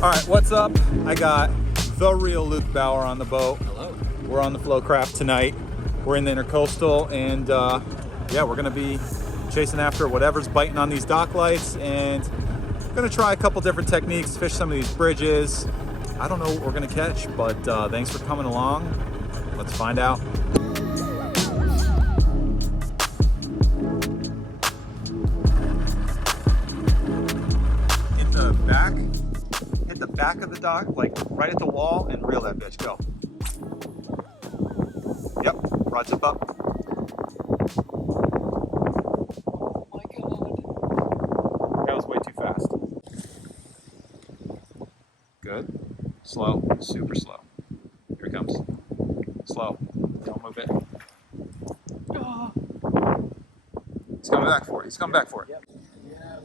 All right, what's up? I got the real Luke Bauer on the boat. Hello. We're on the flow craft tonight. We're in the intercoastal, and yeah, we're gonna be chasing after whatever's biting on these dock lights, and gonna try a couple different techniques, fish some of these bridges. I don't know what we're gonna catch, but thanks for coming along. Let's find out. In the back. Hit the back of the dock, like right at the wall, and reel that bitch. Go. Yep, rod tip up. Oh my god. That was way too fast. Good. Slow, super slow. Here it comes. Slow. Don't move it. Oh. He's coming back for it. He's coming back for it. Yep. Yeah.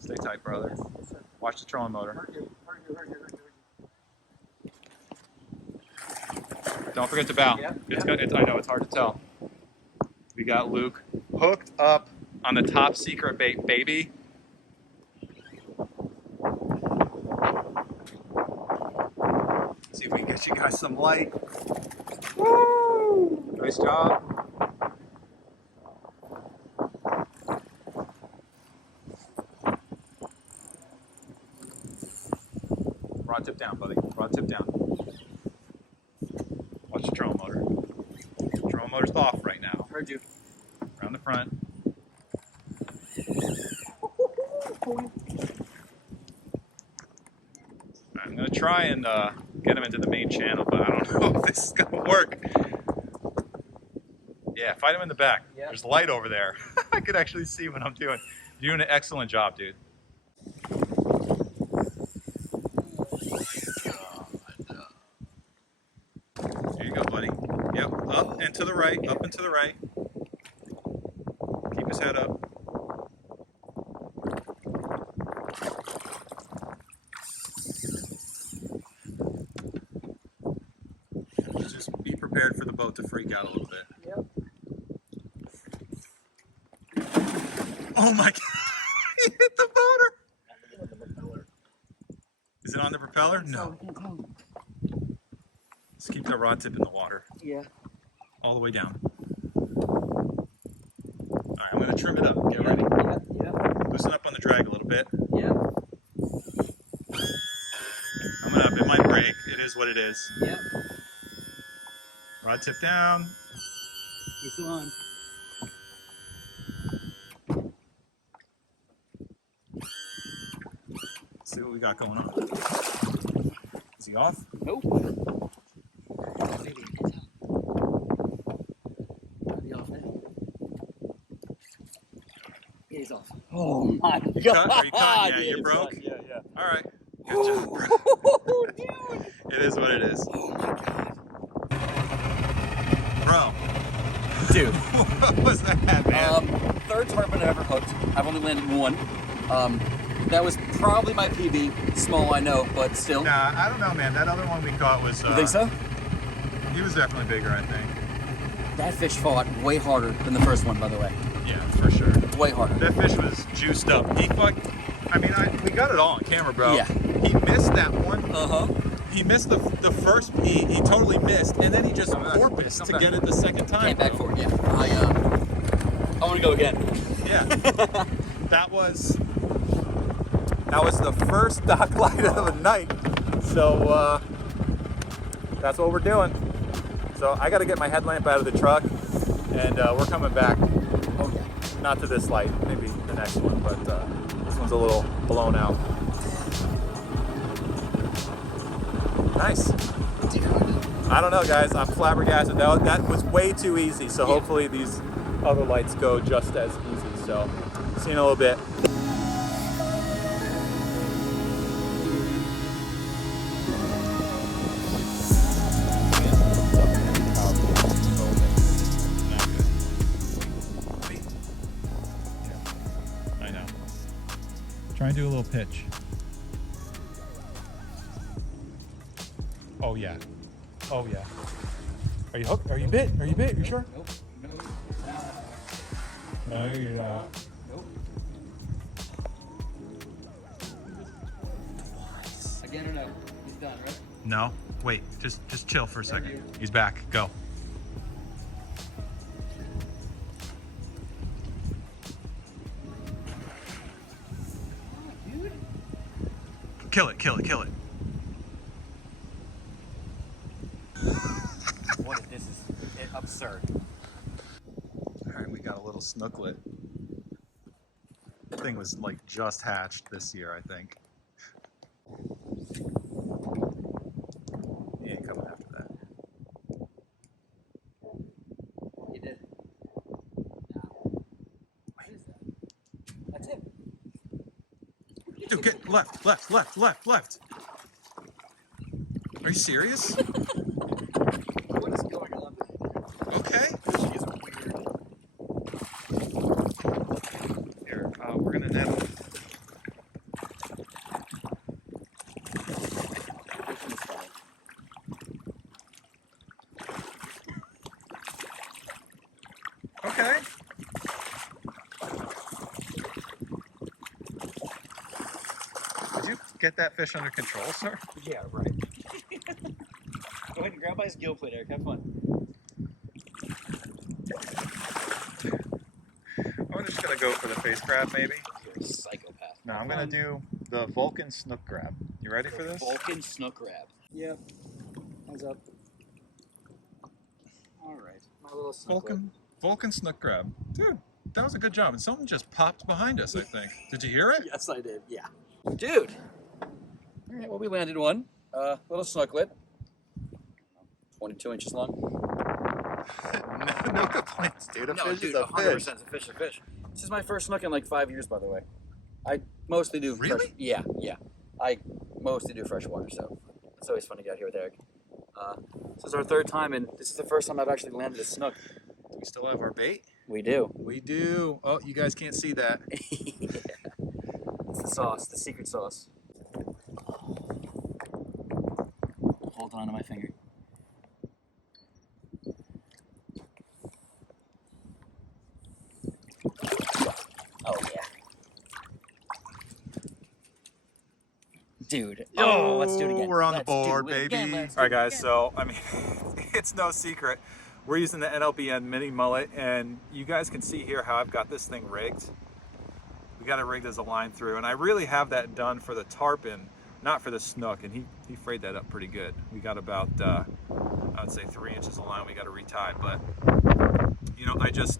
Stay tight, brother. Watch the trolling motor. Don't forget to bow. Yep. I know it's hard to tell. We got Luke hooked up on the top secret bait, baby. See if we can get you guys some light. Woo! Nice job. Rod tip down, buddy. Rod tip down. Watch the trolling motor. Trolling motor's off right now. Heard you. Around the front. I'm gonna try and get him into the main channel, but I don't know if this is gonna work. Yeah, fight him in the back. Yep. There's light over there. I could actually see what I'm doing. You're doing an excellent job, dude. There you go, buddy. Yep, up and to the right, up and to the right. Keep his head up. Just be prepared for the boat to freak out a little bit. Yep. Oh my god! He hit the motor! Is it on the propeller? No. Just keep that rod tip in the water. Yeah. All the way down. Alright, I'm going to trim it up. Get ready. Yep. Loosen up on the drag a little bit. Yep. Coming up. It might break. It is what it is. Yep. Rod tip down. He's on. Let's see what we got going on. Is he off? Nope. Maybe it is. Be off now. It is off. Oh my god. Are you cut? Yeah, you're broke? Yeah. Alright. Good job, bro. Oh, dude. It is what it is. Oh my god. Bro. Dude. What was that, man? Third tarpon I've ever hooked. I've only landed one. That was probably my PB. Small, I know, but still. Nah, I don't know, man. That other one we caught was... You think so? He was definitely bigger, I think. That fish fought way harder than the first one, by the way. Yeah, for sure. Way harder. That fish was juiced up. He fucked... I mean, we got it all on camera, bro. Yeah. He missed that one. Uh-huh. He missed the first... He totally missed, and then he just porpoised to get it the second time. Came back for it, yeah. I want to go again. Yeah. That was the first dock light of the night. So that's what we're doing. So I got to get my headlamp out of the truck, and we're coming back. Oh yeah. Not to this light, maybe the next one, but this one's a little blown out. Nice. I don't know, guys. I'm flabbergasted. That was way too easy. So hopefully these other lights go just as easy. So see you in a little bit. I know. Try and do a little pitch. Oh yeah. Oh yeah. Are you hooked? Are you bit? Are you bit? Are you sure? Nope. No. No, you're not. Nope. Again or no? He's done, right? No. Wait, just chill for a second. He's back. Go. Dude. Kill it, kill it, kill it. What if this is absurd? Alright, we got a little snooklet. Thing was like just hatched this year, I think. He ain't coming after that. He did. What is that? That's it. Dude, get left, left, left, left, left. Are you serious? What is going on? Okay. She's weird. Here, we're gonna net him. Okay. Did you get that fish under control, sir? Yeah, right. Go ahead and grab by his gill plate, Eric. Have fun. I'm just gonna go for the face grab, maybe. You're a psychopath. No, I'm gonna do the Vulcan Snook grab. You ready for this? Vulcan Snook grab. Yep. Hands up. All right. My little snook. Vulcan Snook grab. Dude, that was a good job. And something just popped behind us, I think. Did you hear it? Yes, I did. Yeah. Dude. All right. Well, we landed one. Little snooklet. 22 inches long. No complaints, dude. A fish dude, is a 100%. fish. It's a fish, a fish. This is my first snook in like 5 years, by the way. I mostly do Really? fresh. Yeah. I mostly do freshwater, so it's always fun to get out here with Eric. This is our third time, and this is the first time I've actually landed a snook. Do we still have our bait? We do. We do. Oh, you guys can't see that. Yeah. It's the sauce, the secret sauce. Hold on to my finger. Oh, yeah. Dude. Oh, let's do it again. We're on the Let's do board, it baby. again. All Let's do right, it guys. again. So, I mean, it's no secret. We're using the NLBN mini mullet, and you guys can see here how I've got this thing rigged. We got it rigged as a line through, and I really have that done for the tarpon, not for the snook, and he frayed that up pretty good. We got about, I would say 3 inches of line we got to retie, but you know,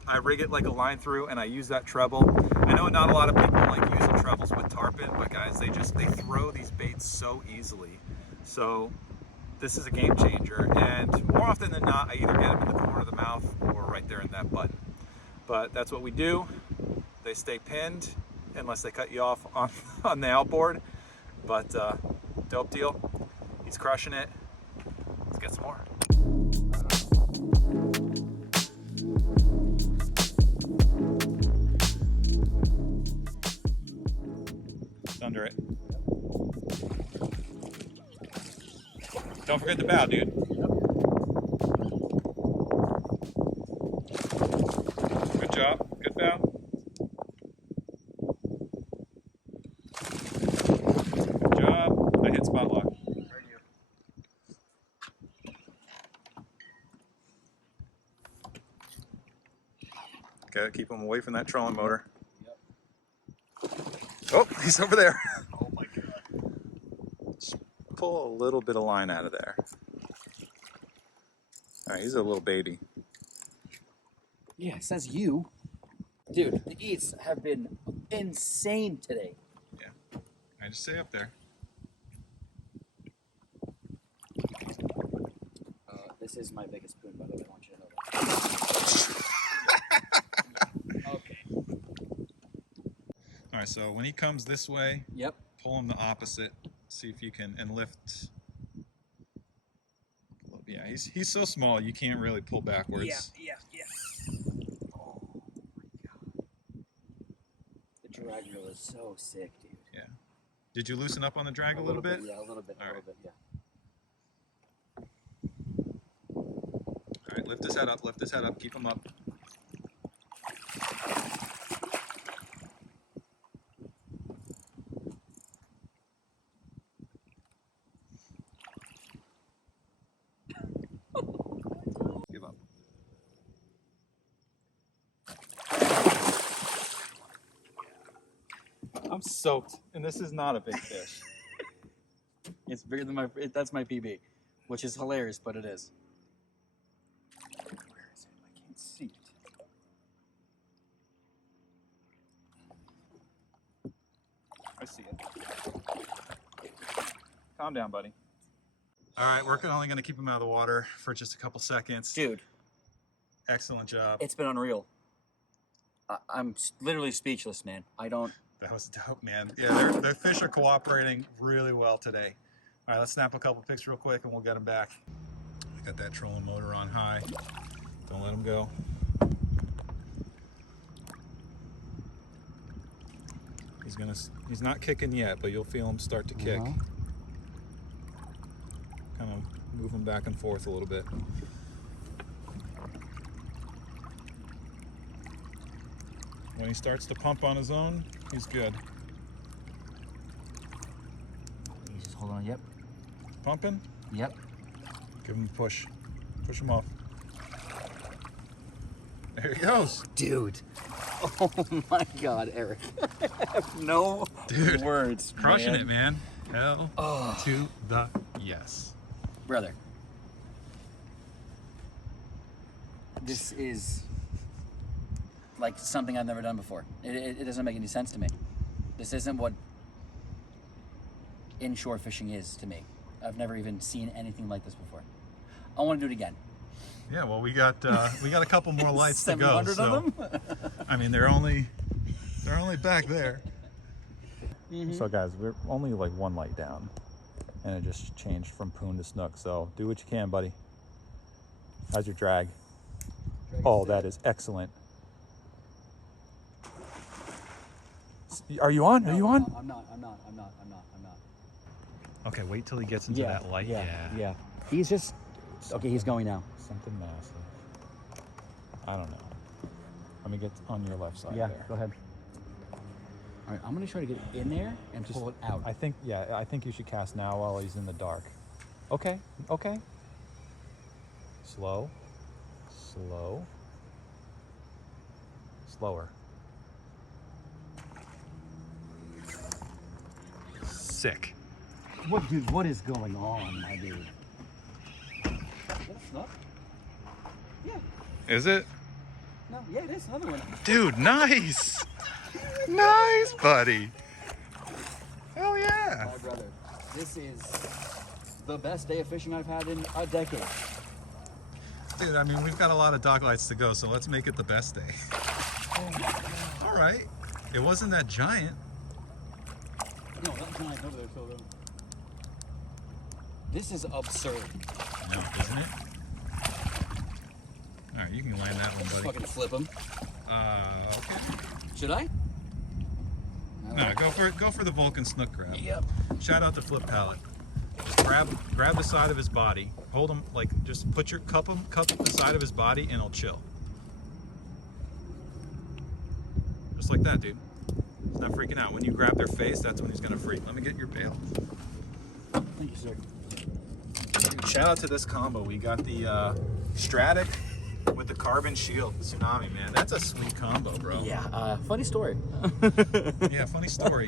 I rig it like a line through, and I use that treble. I know not a lot of people like using trebles with tarpon, but guys, they throw these baits so easily. So this is a game changer, and more often than not, I either get them in the corner of the mouth or right there in that button. But that's what we do. They stay pinned unless they cut you off on the outboard. But dope deal. He's crushing it. Let's get some more. It's under it. Don't forget the bow, dude. Good job. Good bow. Good job. I hit spot lock. Okay, keep him away from that trolling motor. Oh, he's over there. Oh my god. Just pull a little bit of line out of there. All right, he's a little baby. Yeah, it says you. Dude, the eats have been insane today. Yeah, I just stay up there. This is my biggest spoon, by the way. I want you to know that. Okay. All right, so when he comes this way, Yep. pull him the opposite. See if you can, and lift. Yeah, he's so small you can't really pull backwards. Yeah. Oh my god. The drag reel is so sick, dude. Yeah. Did you loosen up on the drag a little bit? Yeah, a little bit. All A right. little bit, yeah. All right, lift his head up, keep him up. soaked, and this is not a big fish. It's bigger than my. That's my PB, which is hilarious, but it is. Where is it? I can't see it. I see it. Calm down, buddy. All right, we're only going to keep him out of the water for just a couple seconds. Dude, excellent job. It's been unreal. I'm literally speechless, man. I don't. That was dope, man. Yeah, the fish are cooperating really well today. All right, let's snap a couple pics real quick and we'll get them back. I got that trolling motor on high. Don't let him go. He's not kicking yet, but you'll feel him start to kick. Kind of move him back and forth a little bit. When he starts to pump on his own, he's good. He's just holding on. Yep. Pumping? Yep. Give him a push. Push him off. There he goes. Dude. Oh my God, Eric. I have no words. Crushing it, man. Hell to the yes. Brother. This is like something I've never done before. It doesn't make any sense to me. This isn't what inshore fishing is to me. I've never even seen anything like this before. I want to do it again. Yeah, well, we got a couple more lights to go. 700 of them? I mean, they're only back there. So guys, we're only like one light down, and it just changed from poon to snook. So do what you can, buddy. How's your drag? Oh, that is excellent. Are you on? Are you on? I'm not. Okay, wait till he gets into that light. Yeah. He's just okay. He's going now. Something massive. I don't know. Let me get on your left side. Yeah, there. go ahead. All right, I'm gonna try to get in there and pull it out. I think you should cast now while he's in the dark. Okay. Slow. Slower. Sick. What, dude? What is going on, my dude? That's Snook? Yeah. Is it? No. Yeah, it is another one. Dude, nice. Nice, buddy. Hell yeah. My brother, this is the best day of fishing I've had in a decade. Dude, I mean, we've got a lot of dock lights to go, so let's make it the best day. All right. It wasn't that giant. No, that giant over there, so this is absurd. No, isn't it? All right, you can land that one, Just buddy. fucking flip him. Okay. Should I? No, go for the Vulcan snook grab. Yep. Shout out to Flip Pallet. Just grab the side of his body. Hold him like just put your cup the side of his body and he'll chill. Just like that, dude. He's not freaking out. When you grab their face, that's when he's gonna freak. Let me get your bail. Thank you, sir. Dude, shout out to this combo. We got the Stratic with the carbon shield tsunami, man. That's a sweet combo, bro. Yeah, funny story. Yeah, funny story.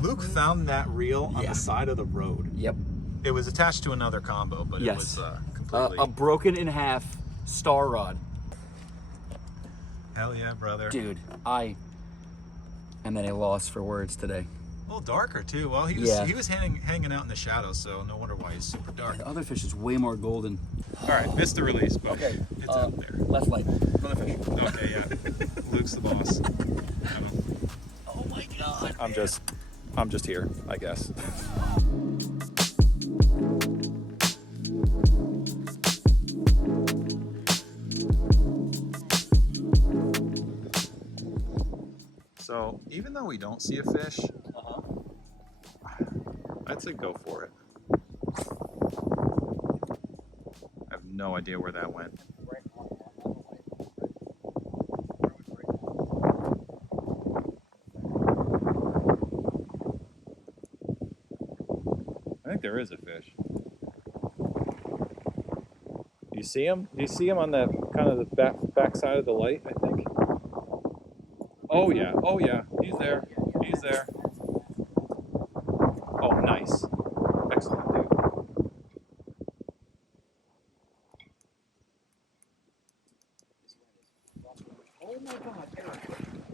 Luke found that reel on the side of the road. Yep. It was attached to another combo, but it was completely... a broken in half star rod. Hell yeah, brother. Dude, I am at a loss for words today. A little darker too. Well, he was hanging out in the shadows, so no wonder why he's super dark. The other fish is way more golden. All right, missed the release, but Okay, it's out there. left light. Another fish. Okay, yeah. Luke's the boss. Oh my God. I'm just here, I guess. So even though we don't see a fish, I'd say go for it. I have no idea where that went. I think there is a fish. Do you see him? Do you see him on the kind of the back side of the light, I think? Oh yeah, he's there. He's He's there. Oh, nice. Excellent, dude. Oh my god, Eric.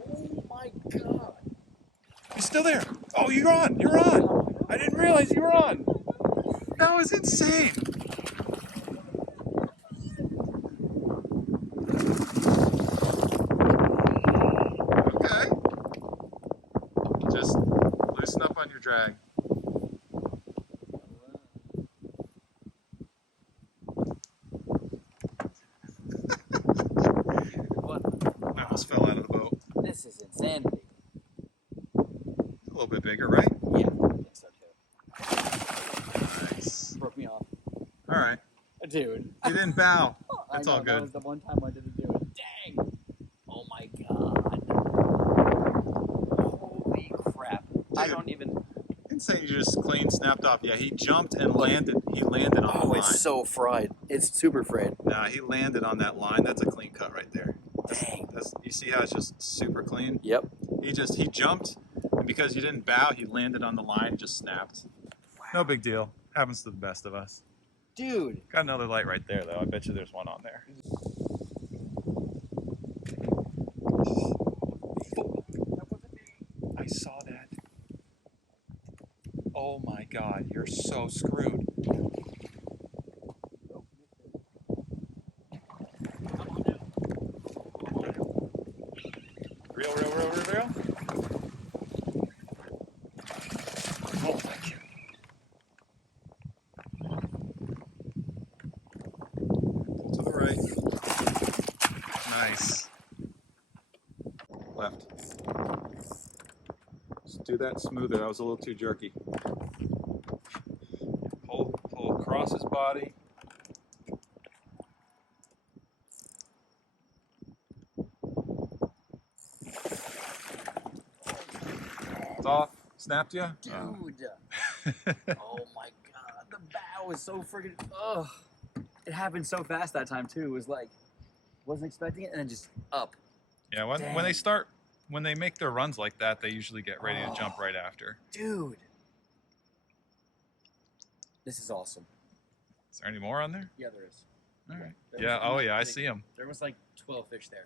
Oh my god. He's still there. Oh, you're on. You're on. I didn't realize you were on. That was insane. Okay. Just loosen up on your drag. What? I almost fell out of the boat. This is insanity. A little bit bigger, right? Yeah, I think so too. Nice. Broke me off. All right. Dude. You didn't bow. I That's know, all that good. was the one time I didn't do it. Dang. Oh my god. Holy crap. I don't even... Insane, you just clean snapped off. Yeah, he jumped and landed. He landed on the line. it's so fried. It's super fried. Nah, he landed on that line. That's a clean cut right there. Dang. You see how it's just super clean? Yep. He jumped, and because you didn't bow, he landed on the line and just snapped. Wow. No big deal. Happens to the best of us. Dude. Got another light right there, though. I bet you there's one on there. I saw that. Oh my god, you're so screwed. Real. Oh, thank you. Pull to the right. Nice. Left. Just do that smoother. That was a little too jerky. Pull across his body. It's off. Snapped you? Dude. Oh my god. The bow is so friggin'... Ugh. It happened so fast that time, too. It was like... Wasn't expecting it, and then just up. Yeah, when they make their runs like that, they usually get ready to jump right after. Dude. This is awesome. Is there any more on there? Yeah, there is. All right. There Yeah. was Oh, like- yeah. I see him. There was like 12 fish there.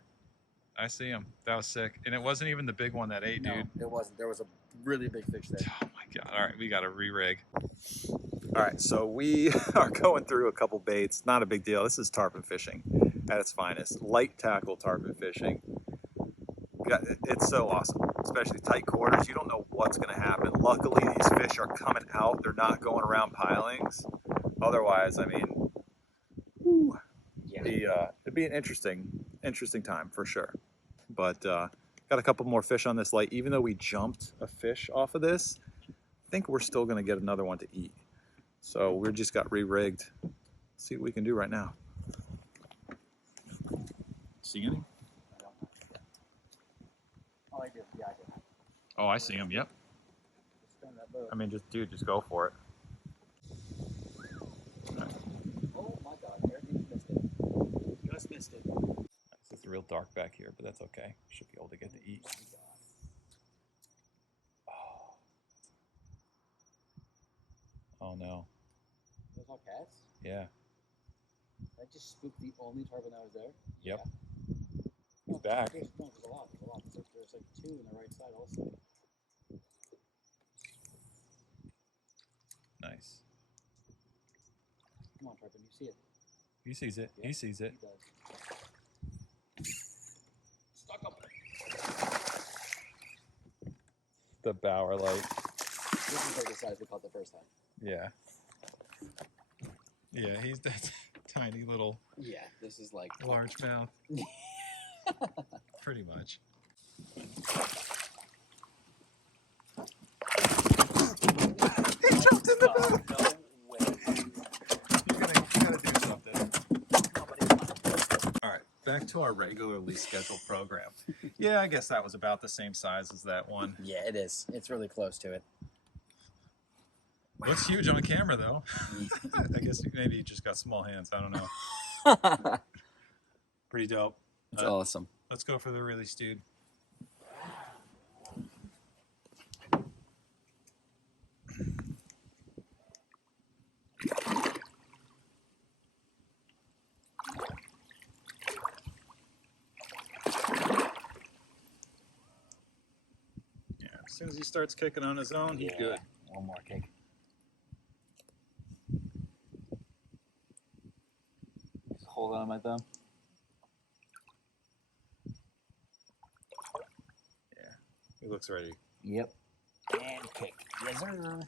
I see him. That was sick. And it wasn't even the big one that ate, No, dude. it wasn't. There was a really big fish there. Oh my god. All right, we got to re-rig. All right, so we are going through a couple baits. Not a big deal. This is tarpon fishing at its finest. Light tackle tarpon fishing. It's so awesome, especially tight quarters. You don't know what's going to happen. Luckily, these fish are coming out. They're not going around pilings. Otherwise, I mean, whew, Yeah. it'd be an interesting time for sure. But got a couple more fish on this light. Even though we jumped a fish off of this, I think we're still going to get another one to eat. So we just got re-rigged. Let's see what we can do right now. See any? Oh, I do. Yeah, I do. Oh, I see him. Yep. Just turn that boat. I mean, just go for it. Oh my god, Eric, you just missed it. Just missed it. It's real dark back here, but that's okay. Should be able to get to eat. Oh no. Those all cats? Yeah. I just spooked the only tarpon that was there. Yep. Yeah. He's back. There's a lot. There's like two on the right side also. Nice. Come on, tarpon, you see it. He sees it. Yeah, He sees it. He does. Stuck up. The bower light. This is like the size we caught the first time. Yeah. Yeah, he's that tiny little Yeah, this is like largemouth. Pretty much. He jumped in the boat. No way. You gotta do something. All right, back to our regularly scheduled program. Yeah, I guess that was about the same size as that one. Yeah, it is. It's really close to it. Looks huge on camera, though. I guess maybe you just got small hands. I don't know. Pretty dope. It's awesome. Let's go for the release, dude. soon as he starts kicking on his own, he's good. One more kick. Just hold on my thumb. Yeah, he looks ready. Yep. And kick. Yes, sir.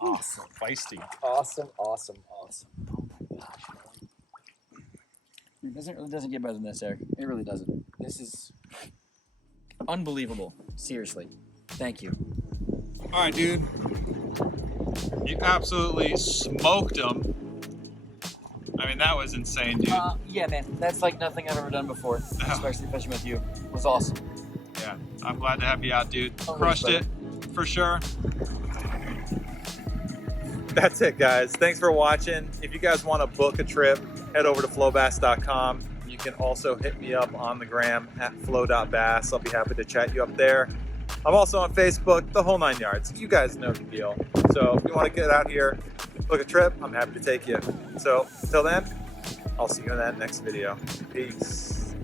Awesome. Feisty. Awesome. Oh my gosh. It doesn't get better than this, Eric. It really doesn't. This is unbelievable. Seriously. Thank you. All right, dude. You absolutely smoked him. I mean, that was insane, dude. Yeah, man. That's like nothing I've ever done before, especially fishing with you. It was awesome. Yeah, I'm glad to have you out, dude. Oh, Crushed thanks, it, for sure. That's it, guys. Thanks for watching. If you guys want to book a trip, head over to flowbass.com. You can also hit me up on the gram at flow.bass. I'll be happy to chat you up there. I'm also on Facebook, the whole 9 yards. You guys know the deal. So if you want to get out here, book a trip, I'm happy to take you. So until then, I'll see you in that next video. Peace.